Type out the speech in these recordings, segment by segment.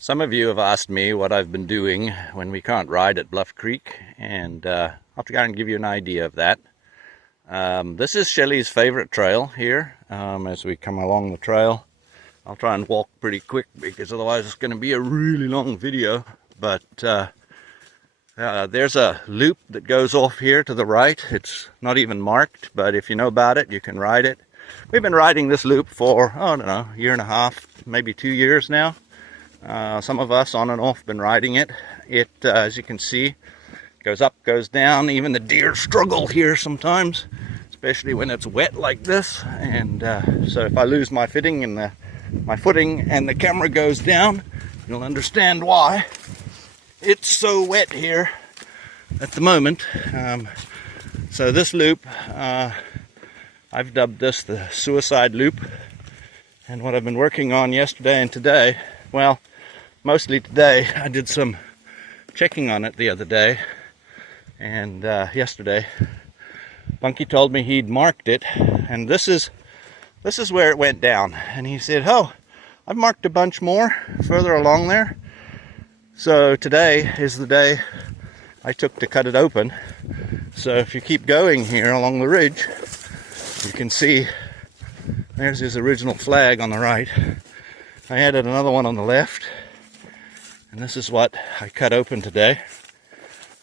Some of you have asked me what I've been doing when we can't ride at Bluff Creek, and I'll try and give you an idea of that. This is Shelley's favorite trail here. As we come along the trail, I'll try and walk pretty quick because otherwise it's going to be a really long video. But there's a loop that goes off here to the right. It's not even marked, but if you know about it, you can ride it. We've been riding this loop for, I don't know, a year and a half, maybe 2 years now. Some of us on and off been riding it. It, as you can see, goes up, goes down. Even the deer struggle here sometimes, especially when it's wet like this. And so if I lose my footing and the camera goes down, you'll understand why. It's so wet here at the moment. So this loop, I've dubbed this the suicide loop. And what I've been working on yesterday and today, well, mostly today, I did some checking on it the other day. And yesterday, Bunky told me he'd marked it. And this is where it went down. And he said, oh, I've marked a bunch more further along there. So today is the day I took to cut it open. So if you keep going here along the ridge, you can see there's his original flag on the right. I added another one on the left. And this is what I cut open today.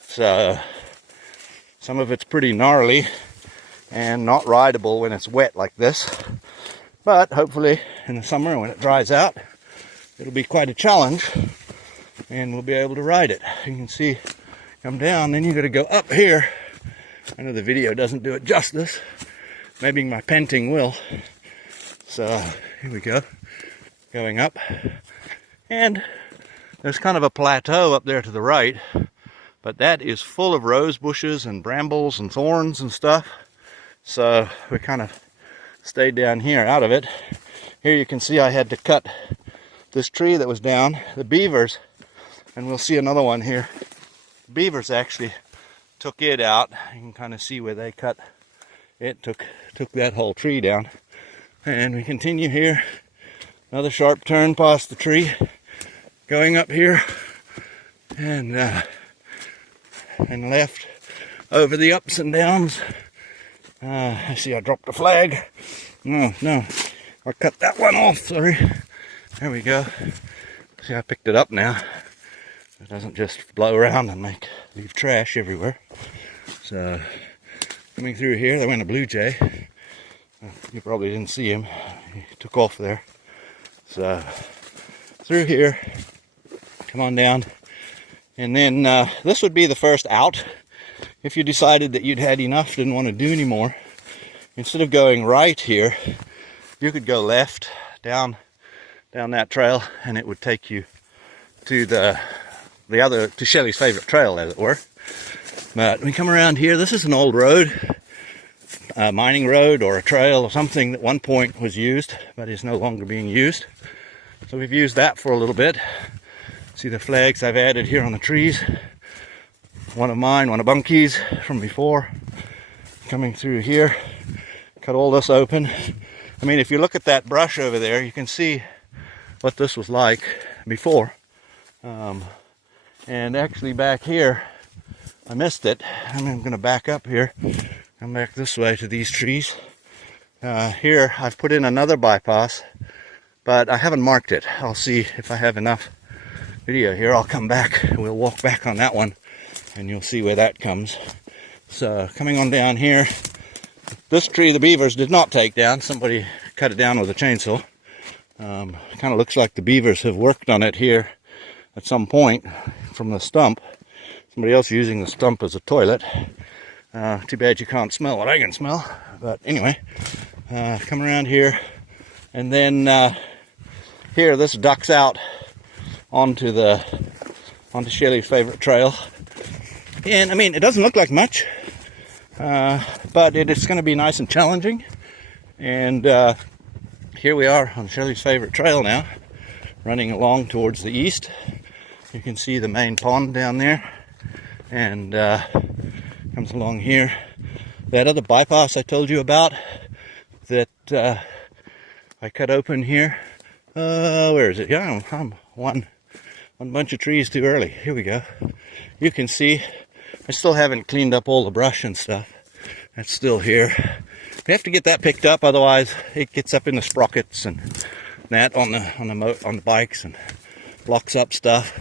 So some of it's pretty gnarly and not rideable when it's wet like this. But hopefully in the summer when it dries out, it'll be quite a challenge. And we'll be able to ride it. You can see, come down, then you got to go up here. I know the video doesn't do it justice. Maybe my painting will. So here we go, going up. And there's kind of a plateau up there to the right, but that is full of rose bushes and brambles and thorns and stuff. So we kind of stayed down here out of it. Here you can see I had to cut this tree that was down. The beavers, and we'll see another one here. Beavers actually took it out. You can kind of see where they cut it, took that whole tree down. And we continue here. Another sharp turn past the tree, going up here, and left over the ups and downs. I see I dropped a flag. No, I cut that one off, sorry. There we go. See, I picked it up now. It doesn't just blow around and leave trash everywhere. So, coming through here, there went a blue jay. You probably didn't see him. He took off there. So, through here, come on down. And then this would be the first out. If you decided that you'd had enough, didn't want to do anymore, instead of going right here, you could go left down that trail, and it would take you to to Shelley's favorite trail, as it were. But we come around here. This is an old road, a mining road or a trail or something that at one point was used, but is no longer being used. So we've used that for a little bit. See the flags I've added here on the trees. One of mine, one of Bunky's from before. Coming through here, cut all this open. I mean, if you look at that brush over there, you can see what this was like before. And actually back here, I missed it. I'm going to back up here, come back this way to these trees. Here, I've put in another bypass, but I haven't marked it. I'll see if I have enough video here. I'll come back. We'll walk back on that one, and you'll see where that comes. So, coming on down here, this tree the beavers did not take down. Somebody cut it down with a chainsaw. Kind of looks like the beavers have worked on it here at some point from the stump. Somebody else using the stump as a toilet. Too bad you can't smell what I can smell. But anyway, come around here, and then here this ducks out onto Shelley's favorite trail. And I mean, it doesn't look like much, but it's going to be nice and challenging. And here we are on Shelley's favorite trail now, running along towards the east. You can see the main pond down there, and comes along here. That other bypass I told you about, that I cut open here. Where is it? Yeah, I'm one bunch of trees too early. Here we go. You can see I still haven't cleaned up all the brush and stuff. That's still here. We have to get that picked up, otherwise it gets up in the sprockets and that on the bikes and blocks up stuff.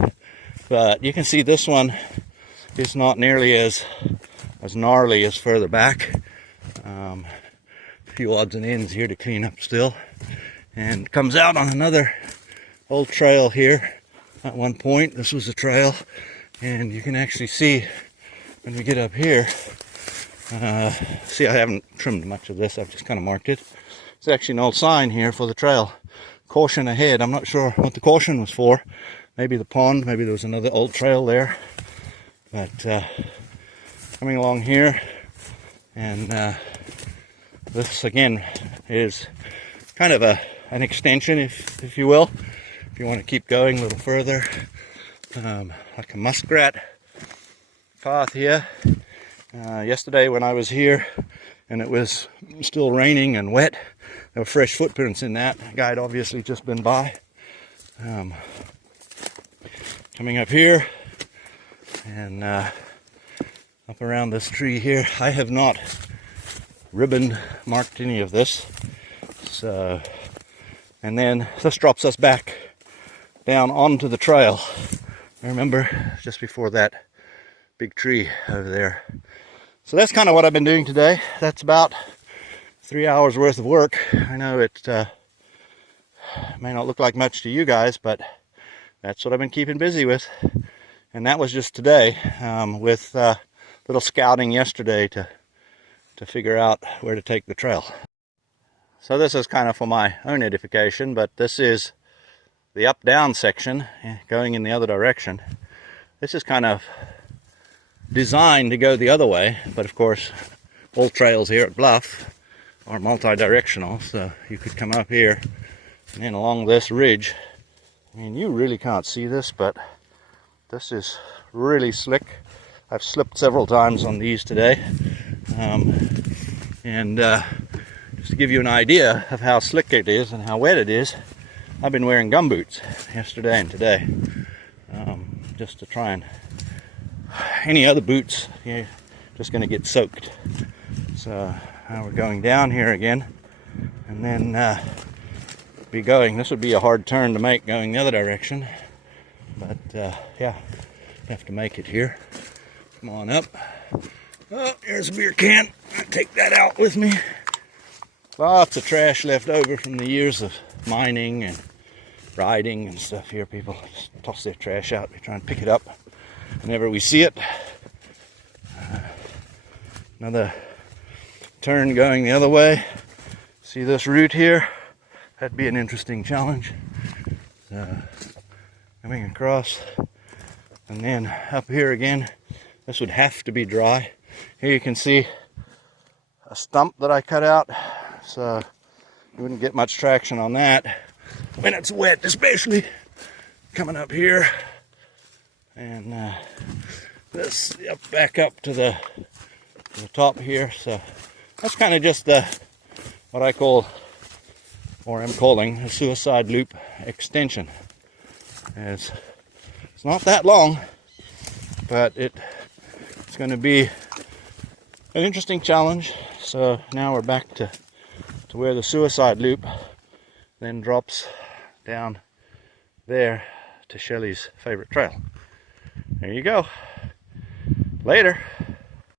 But you can see this one is not nearly as gnarly as further back. A few odds and ends here to clean up still, and comes out on another old trail here. At one point this was a trail, and you can actually see when we get up here, see I haven't trimmed much of this, I've just kind of marked it. It's actually an old sign here for the trail, caution ahead. I'm not sure what the caution was for, maybe the pond, maybe there was another old trail there. But coming along here, and this again is kind of an extension, if you will, if you want to keep going a little further, like a muskrat path here. Yesterday when I was here and it was still raining and wet, there were fresh footprints in that. A guy had obviously just been by. Coming up here and up around this tree here, I have not ribbon marked any of this. So, and then this drops us back down onto the trail. Remember, just before that big tree over there. So that's kind of what I've been doing today. That's about 3 hours worth of work. I know it may not look like much to you guys, but that's what I've been keeping busy with. And that was just today, with little scouting yesterday to figure out where to take the trail. So this is kind of for my own edification, but this is the up-down section going in the other direction. This is kind of designed to go the other way, but of course all trails here at Bluff are multi-directional, so you could come up here and then along this ridge. I mean, you really can't see this, but this is really slick. I've slipped several times on these today, and just to give you an idea of how slick it is and how wet it is, I've been wearing gumboots yesterday and today, just to try and, any other boots, you're just going to get soaked. So now we're going down here again, and then be going. This would be a hard turn to make going the other direction, but yeah, have to make it here. Come on up. Oh, there's a beer can. I'll take that out with me. Lots of trash left over from the years of mining and riding and stuff here. People just toss their trash out. We try and pick it up whenever we see it. Another turn going the other way. See this route here? That'd be an interesting challenge. Coming across, and then up here again. This would have to be dry. Here you can see a stump that I cut out, so you wouldn't get much traction on that when it's wet, especially coming up here. And this back up to the top here. So that's kind of just what I call, or I'm calling, a suicide loop extension. It's not that long, but it's going to be an interesting challenge. So now we're back to where the suicide loop then drops down there to Shelley's favorite trail. There you go. Later.